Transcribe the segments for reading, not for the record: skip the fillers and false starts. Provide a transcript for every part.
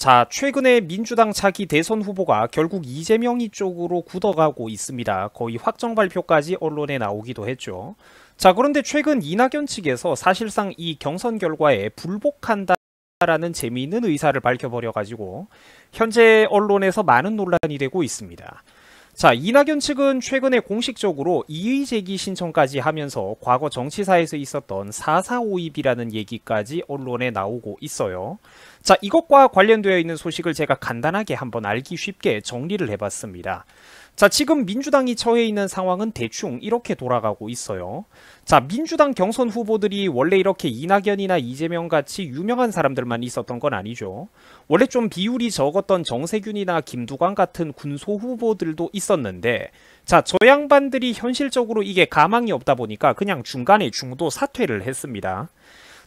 자, 최근에 민주당 차기 대선 후보가 결국 이재명이 쪽으로 굳어가고 있습니다. 거의 확정 발표까지 언론에 나오기도 했죠. 자, 그런데 최근 이낙연 측에서 사실상 이 경선 결과에 불복한다라는 재미있는 의사를 밝혀버려가지고 현재 언론에서 많은 논란이 되고 있습니다. 자, 이낙연 측은 최근에 공식적으로 이의 제기 신청까지 하면서 과거 정치사에서 있었던 4.4.5입이라는 얘기까지 언론에 나오고 있어요. 자, 이것과 관련되어 있는 소식을 제가 간단하게 한번 알기 쉽게 정리를 해봤습니다. 자, 지금 민주당이 처해 있는 상황은 대충 이렇게 돌아가고 있어요. 자, 민주당 경선 후보들이 원래 이렇게 이낙연이나 이재명 같이 유명한 사람들만 있었던 건 아니죠. 원래 좀 비율이 적었던 정세균이나 김두관 같은 군소 후보들도 있었는데, 자, 저 양반들이 현실적으로 이게 가망이 없다 보니까 그냥 중간에 중도 사퇴를 했습니다.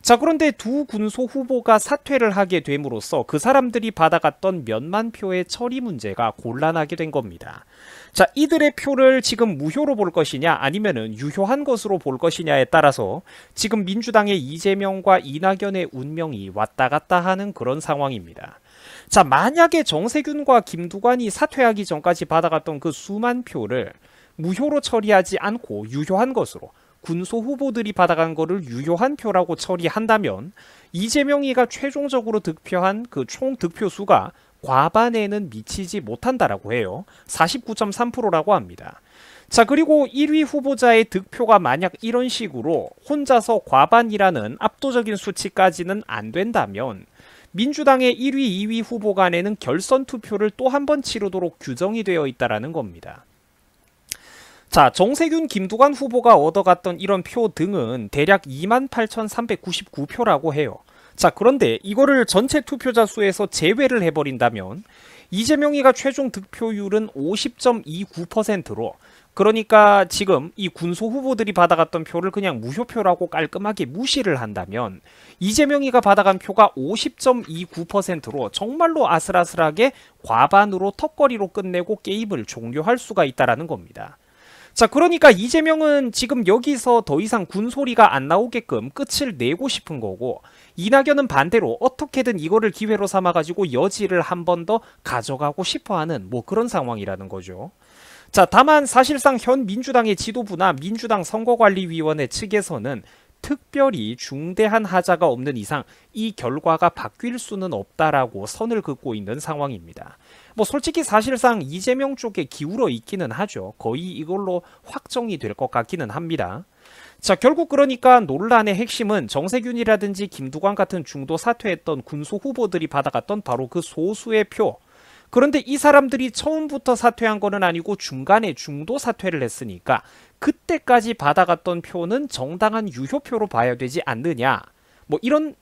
자, 그런데 두 군소 후보가 사퇴를 하게 됨으로써 그 사람들이 받아갔던 몇만 표의 처리 문제가 곤란하게 된 겁니다. 자, 이들의 표를 지금 무효로 볼 것이냐 아니면은 유효한 것으로 볼 것이냐에 따라서 지금 민주당의 이재명과 이낙연의 운명이 왔다 갔다 하는 그런 상황입니다. 자, 만약에 정세균과 김두관이 사퇴하기 전까지 받아갔던 그 수만 표를 무효로 처리하지 않고 유효한 것으로 군소 후보들이 받아간 거를 유효한 표라고 처리한다면 이재명이가 최종적으로 득표한 그 총 득표 수가 과반에는 미치지 못한다라고 해요. 49.3%라고 합니다. 자, 그리고 1위 후보자의 득표가 만약 이런 식으로 혼자서 과반이라는 압도적인 수치까지는 안 된다면 민주당의 1위, 2위 후보 간에는 결선 투표를 또 한 번 치르도록 규정이 되어 있다는 겁니다. 자, 정세균, 김두관 후보가 얻어갔던 이런 표 등은 대략 28,399표라고 해요. 자, 그런데 이거를 전체 투표자 수에서 제외를 해버린다면 이재명이가 최종 득표율은 50.29%로, 그러니까 지금 이 군소 후보들이 받아갔던 표를 그냥 무효표라고 깔끔하게 무시를 한다면 이재명이가 받아간 표가 50.29%로 정말로 아슬아슬하게 과반으로 턱걸이로 끝내고 게임을 종료할 수가 있다는 겁니다. 자, 그러니까 이재명은 지금 여기서 더 이상 군소리가 안 나오게끔 끝을 내고 싶은 거고, 이낙연은 반대로 어떻게든 이거를 기회로 삼아가지고 여지를 한 번 더 가져가고 싶어하는 뭐 그런 상황이라는 거죠. 자, 다만 사실상 현 민주당의 지도부나 민주당 선거관리위원회 측에서는 특별히 중대한 하자가 없는 이상 이 결과가 바뀔 수는 없다라고 선을 긋고 있는 상황입니다. 뭐 솔직히 사실상 이재명 쪽에 기울어 있기는 하죠. 거의 이걸로 확정이 될 것 같기는 합니다. 자, 결국 그러니까 논란의 핵심은 정세균이라든지 김두관 같은 중도 사퇴했던 군소 후보들이 받아갔던 바로 그 소수의 표. 그런데 이 사람들이 처음부터 사퇴한 거는 아니고 중간에 중도 사퇴를 했으니까 그때까지 받아갔던 표는 정당한 유효표로 봐야 되지 않느냐. 뭐 이런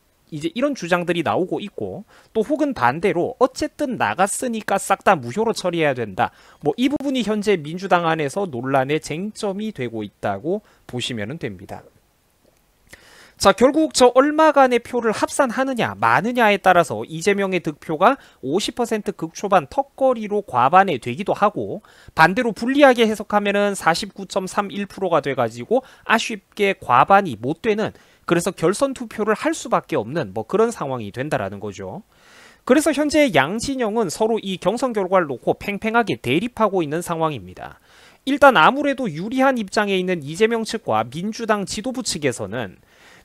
주장들이 나오고 있고, 또 혹은 반대로 어쨌든 나갔으니까 싹 다 무효로 처리해야 된다. 뭐 이 부분이 현재 민주당 안에서 논란의 쟁점이 되고 있다고 보시면 됩니다. 자, 결국 저 얼마간의 표를 합산하느냐 마느냐에 따라서 이재명의 득표가 50% 극초반 턱걸이로 과반에 되기도 하고, 반대로 불리하게 해석하면은 49.31%가 돼가지고 아쉽게 과반이 못 되는, 그래서 결선 투표를 할 수밖에 없는 뭐 그런 상황이 된다라는 거죠. 그래서 현재 양 진영은 서로 이 경선 결과를 놓고 팽팽하게 대립하고 있는 상황입니다. 일단 아무래도 유리한 입장에 있는 이재명 측과 민주당 지도부 측에서는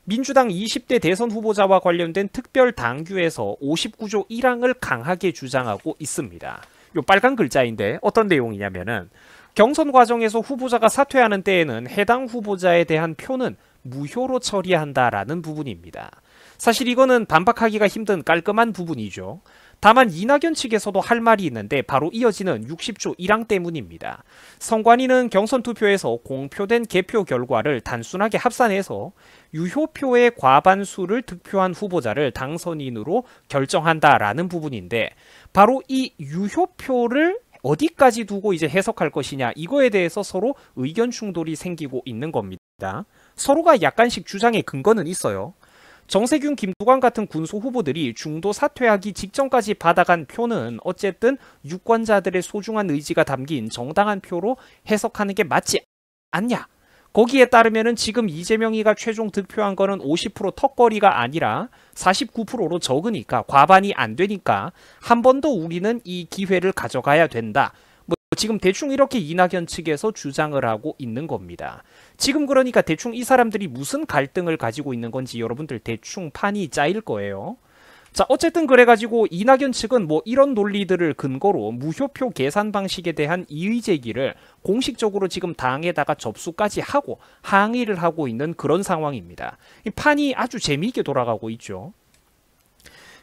민주당 20대 대선 후보자와 관련된 특별 당규에서 59조 1항을 강하게 주장하고 있습니다. 요 빨간 글자인데 어떤 내용이냐면은 경선 과정에서 후보자가 사퇴하는 때에는 해당 후보자에 대한 표는 무효로 처리한다라는 부분입니다. 사실 이거는 반박하기가 힘든 깔끔한 부분이죠. 다만 이낙연 측에서도 할 말이 있는데 바로 이어지는 60조 1항 때문입니다. 선관위는 경선 투표에서 공표된 개표 결과를 단순하게 합산해서 유효표의 과반수를 득표한 후보자를 당선인으로 결정한다라는 부분인데, 바로 이 유효표를 어디까지 두고 이제 해석할 것이냐, 이거에 대해서 서로 의견 충돌이 생기고 있는 겁니다. 서로가 약간씩 주장의 근거는 있어요. 정세균, 김두관 같은 군소 후보들이 중도 사퇴하기 직전까지 받아간 표는 어쨌든 유권자들의 소중한 의지가 담긴 정당한 표로 해석하는 게 맞지 않냐? 거기에 따르면은 지금 이재명이가 최종 득표한 거는 50% 턱걸이가 아니라 49%로 적으니까, 과반이 안 되니까 한 번 더 우리는 이 기회를 가져가야 된다. 뭐 지금 대충 이렇게 이낙연 측에서 주장을 하고 있는 겁니다. 지금 그러니까 대충 이 사람들이 무슨 갈등을 가지고 있는 건지 여러분들 대충 판이 짜일 거예요. 자, 어쨌든 그래가지고 이낙연 측은 뭐 이런 논리들을 근거로 무효표 계산 방식에 대한 이의 제기를 공식적으로 지금 당에다가 접수까지 하고 항의를 하고 있는 그런 상황입니다. 이 판이 아주 재미있게 돌아가고 있죠.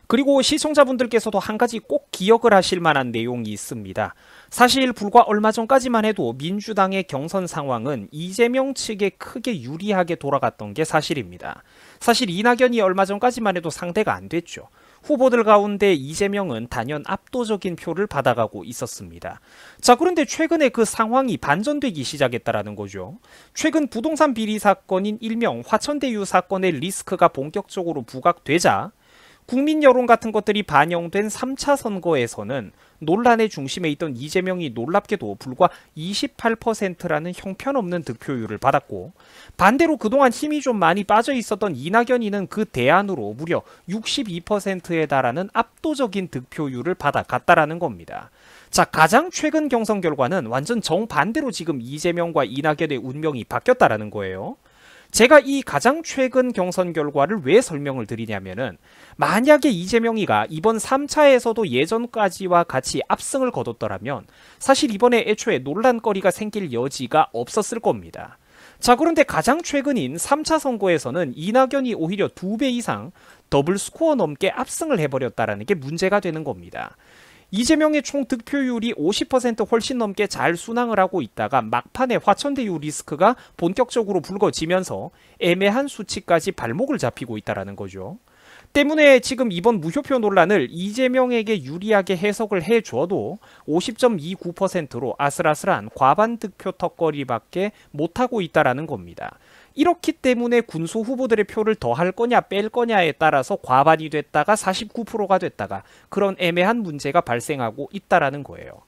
그리고 시청자분들께서도 한 가지 꼭 기억을 하실 만한 내용이 있습니다. 사실 불과 얼마 전까지만 해도 민주당의 경선 상황은 이재명 측에 크게 유리하게 돌아갔던 게 사실입니다. 사실 이낙연이 얼마 전까지만 해도 상대가 안 됐죠. 후보들 가운데 이재명은 단연 압도적인 표를 받아가고 있었습니다. 자, 그런데 최근에 그 상황이 반전되기 시작했다라는 거죠. 최근 부동산 비리 사건인 일명 화천대유 사건의 리스크가 본격적으로 부각되자 국민 여론 같은 것들이 반영된 3차 선거에서는 논란의 중심에 있던 이재명이 놀랍게도 불과 28%라는 형편없는 득표율을 받았고, 반대로 그동안 힘이 좀 많이 빠져 있었던 이낙연이는 그 대안으로 무려 62%에 달하는 압도적인 득표율을 받아갔다라는 겁니다. 자, 가장 최근 경선 결과는 완전 정반대로 지금 이재명과 이낙연의 운명이 바뀌었다라는 거예요. 제가 이 가장 최근 경선 결과를 왜 설명을 드리냐면은, 만약에 이재명이가 이번 3차에서도 예전까지와 같이 압승을 거뒀더라면 사실 이번에 애초에 논란거리가 생길 여지가 없었을 겁니다. 자, 그런데 가장 최근인 3차 선거에서는 이낙연이 오히려 2배 이상 더블 스코어 넘게 압승을 해버렸다는 게 문제가 되는 겁니다. 이재명의 총 득표율이 50% 훨씬 넘게 잘 순항을 하고 있다가 막판에 화천대유 리스크가 본격적으로 불거지면서 애매한 수치까지 발목을 잡히고 있다는 거죠. 때문에 지금 이번 무효표 논란을 이재명에게 유리하게 해석을 해줘도 50.29%로 아슬아슬한 과반 득표 턱걸이밖에 못하고 있다는 겁니다. 이렇기 때문에 군소 후보들의 표를 더할 거냐 뺄 거냐에 따라서 과반이 됐다가 49%가 됐다가 그런 애매한 문제가 발생하고 있다는 거예요.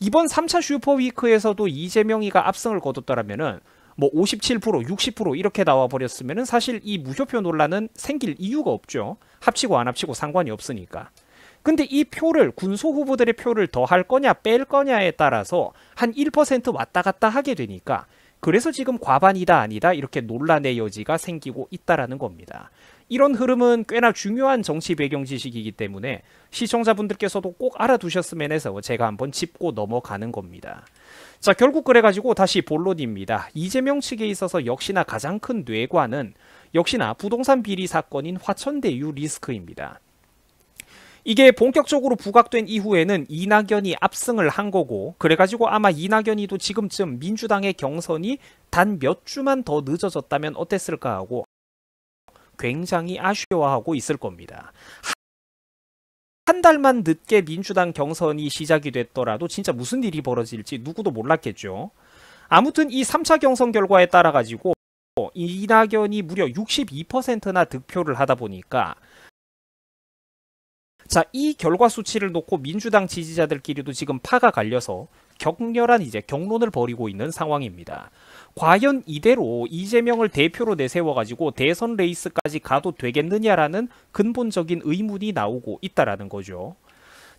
이번 3차 슈퍼위크에서도 이재명이가 압승을 거뒀더라면은 뭐 57%, 60% 이렇게 나와버렸으면은 사실 이 무효표 논란은 생길 이유가 없죠. 합치고 안 합치고 상관이 없으니까. 근데 이 표를, 군소 후보들의 표를 더할 거냐 뺄 거냐에 따라서 한 1% 왔다 갔다 하게 되니까, 그래서 지금 과반이다 아니다 이렇게 논란의 여지가 생기고 있다라는 겁니다. 이런 흐름은 꽤나 중요한 정치 배경 지식이기 때문에 시청자분들께서도 꼭 알아두셨으면 해서 제가 한번 짚고 넘어가는 겁니다. 자, 결국 그래가지고 다시 본론입니다. 이재명 측에 있어서 역시나 가장 큰 뇌관은 역시나 부동산 비리 사건인 화천대유 리스크입니다. 이게 본격적으로 부각된 이후에는 이낙연이 압승을 한 거고, 그래가지고 아마 이낙연이도 지금쯤 민주당의 경선이 단 몇 주만 더 늦어졌다면 어땠을까 하고 굉장히 아쉬워하고 있을 겁니다. 한 달만 늦게 민주당 경선이 시작이 됐더라도 진짜 무슨 일이 벌어질지 누구도 몰랐겠죠. 아무튼 이 3차 경선 결과에 따라 가지고 이낙연이 무려 62%나 득표를 하다 보니까, 자, 이 결과 수치를 놓고 민주당 지지자들끼리도 지금 파가 갈려서 격렬한 이제 격론을 벌이고 있는 상황입니다. 과연 이대로 이재명을 대표로 내세워가지고 대선 레이스까지 가도 되겠느냐라는 근본적인 의문이 나오고 있다라는 거죠.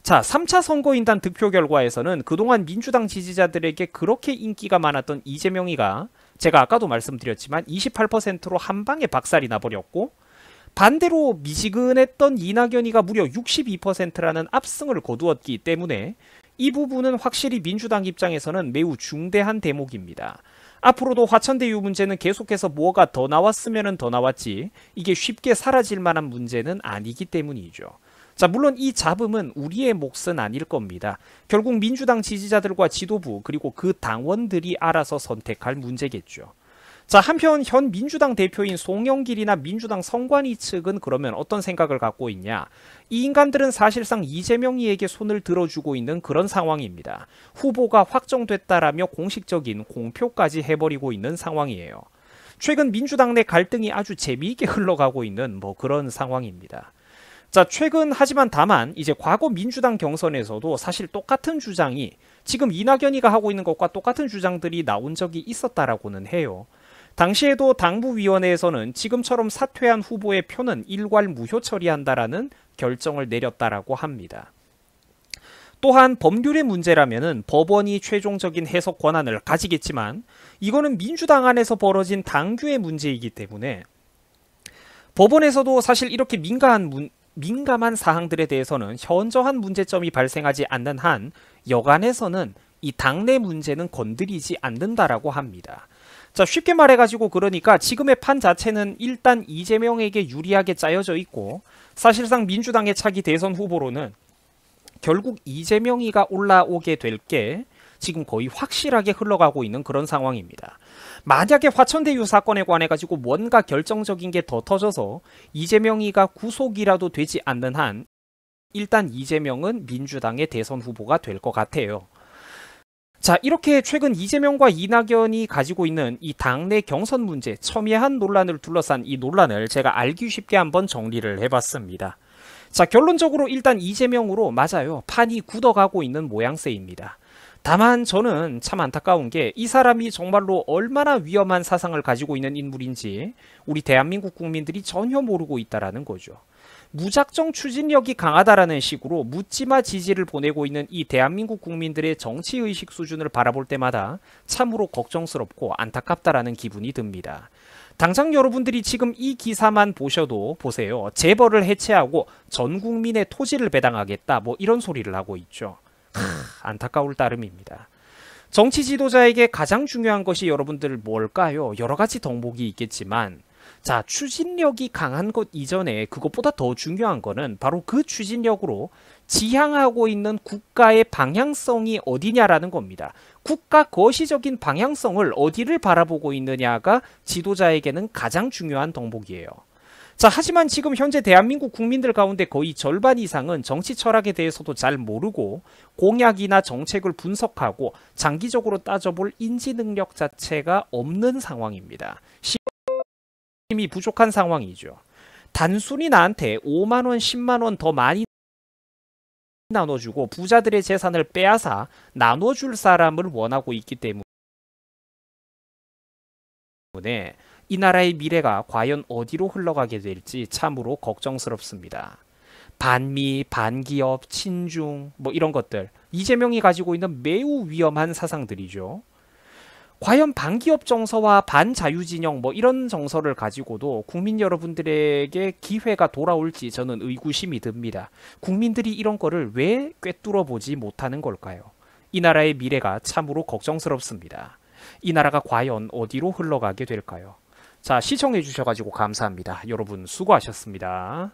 자, 3차 선거인단 득표 결과에서는 그동안 민주당 지지자들에게 그렇게 인기가 많았던 이재명이가, 제가 아까도 말씀드렸지만 28%로 한 방에 박살이 나버렸고, 반대로 미지근했던 이낙연이가 무려 62%라는 압승을 거두었기 때문에 이 부분은 확실히 민주당 입장에서는 매우 중대한 대목입니다. 앞으로도 화천대유 문제는 계속해서 뭐가 더 나왔으면 더 나왔지 이게 쉽게 사라질 만한 문제는 아니기 때문이죠. 자, 물론 이 잡음은 우리의 몫은 아닐 겁니다. 결국 민주당 지지자들과 지도부 그리고 그 당원들이 알아서 선택할 문제겠죠. 자, 한편 현 민주당 대표인 송영길이나 민주당 선관위 측은 그러면 어떤 생각을 갖고 있냐? 이 인간들은 사실상 이재명이에게 손을 들어주고 있는 그런 상황입니다. 후보가 확정됐다라며 공식적인 공표까지 해버리고 있는 상황이에요. 최근 민주당 내 갈등이 아주 재미있게 흘러가고 있는 뭐 그런 상황입니다. 자, 최근 하지만 다만 이제 과거 민주당 경선에서도 사실 똑같은 주장이 지금 이낙연이가 하고 있는 것과 똑같은 주장들이 나온 적이 있었다라고는 해요. 당시에도 당부위원회에서는 지금처럼 사퇴한 후보의 표는 일괄 무효 처리한다라는 결정을 내렸다라고 합니다. 또한 법률의 문제라면은 법원이 최종적인 해석 권한을 가지겠지만 이거는 민주당 안에서 벌어진 당규의 문제이기 때문에 법원에서도 사실 이렇게 민감한 사항들에 대해서는 현저한 문제점이 발생하지 않는 한 여간에서는 이 당내 문제는 건드리지 않는다라고 합니다. 자, 쉽게 말해가지고 그러니까 지금의 판 자체는 일단 이재명에게 유리하게 짜여져 있고 사실상 민주당의 차기 대선 후보로는 결국 이재명이가 올라오게 될 게 지금 거의 확실하게 흘러가고 있는 그런 상황입니다. 만약에 화천대유 사건에 관해 가지고 뭔가 결정적인 게 더 터져서 이재명이가 구속이라도 되지 않는 한 일단 이재명은 민주당의 대선 후보가 될 것 같아요. 자, 이렇게 최근 이재명과 이낙연이 가지고 있는 이 당내 경선 문제, 첨예한 논란을 둘러싼 이 논란을 제가 알기 쉽게 한번 정리를 해봤습니다. 자, 결론적으로 일단 이재명으로 맞아요. 판이 굳어가고 있는 모양새입니다. 다만 저는 참 안타까운 게 이 사람이 정말로 얼마나 위험한 사상을 가지고 있는 인물인지 우리 대한민국 국민들이 전혀 모르고 있다라는 거죠. 무작정 추진력이 강하다라는 식으로 묻지마 지지를 보내고 있는 이 대한민국 국민들의 정치의식 수준을 바라볼 때마다 참으로 걱정스럽고 안타깝다라는 기분이 듭니다. 당장 여러분들이 지금 이 기사만 보셔도 보세요. 재벌을 해체하고 전 국민의 토지를 배당하겠다 뭐 이런 소리를 하고 있죠. 안타까울 따름입니다. 정치 지도자에게 가장 중요한 것이 여러분들 뭘까요? 여러 가지 덕목이 있겠지만 자, 추진력이 강한 것 이전에 그것보다 더 중요한 거는 바로 그 추진력으로 지향하고 있는 국가의 방향성이 어디냐라는 겁니다. 국가 거시적인 방향성을 어디를 바라보고 있느냐가 지도자에게는 가장 중요한 덕목이에요. 자, 하지만 지금 현재 대한민국 국민들 가운데 거의 절반 이상은 정치 철학에 대해서도 잘 모르고 공약이나 정책을 분석하고 장기적으로 따져볼 인지 능력 자체가 없는 상황입니다. 힘이 부족한 상황이죠. 단순히 나한테 5만 원, 10만 원 더 많이 나눠주고 부자들의 재산을 빼앗아 나눠줄 사람을 원하고 있기 때문에 이 나라의 미래가 과연 어디로 흘러가게 될지 참으로 걱정스럽습니다. 반미, 반기업, 친중 뭐 이런 것들 이재명이 가지고 있는 매우 위험한 사상들이죠. 과연 반기업 정서와 반자유진영 뭐 이런 정서를 가지고도 국민 여러분들에게 기회가 돌아올지 저는 의구심이 듭니다. 국민들이 이런 거를 왜 꿰뚫어 보지 못하는 걸까요? 이 나라의 미래가 참으로 걱정스럽습니다. 이 나라가 과연 어디로 흘러가게 될까요? 자, 시청해 주셔가지고 감사합니다. 여러분 수고하셨습니다.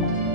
you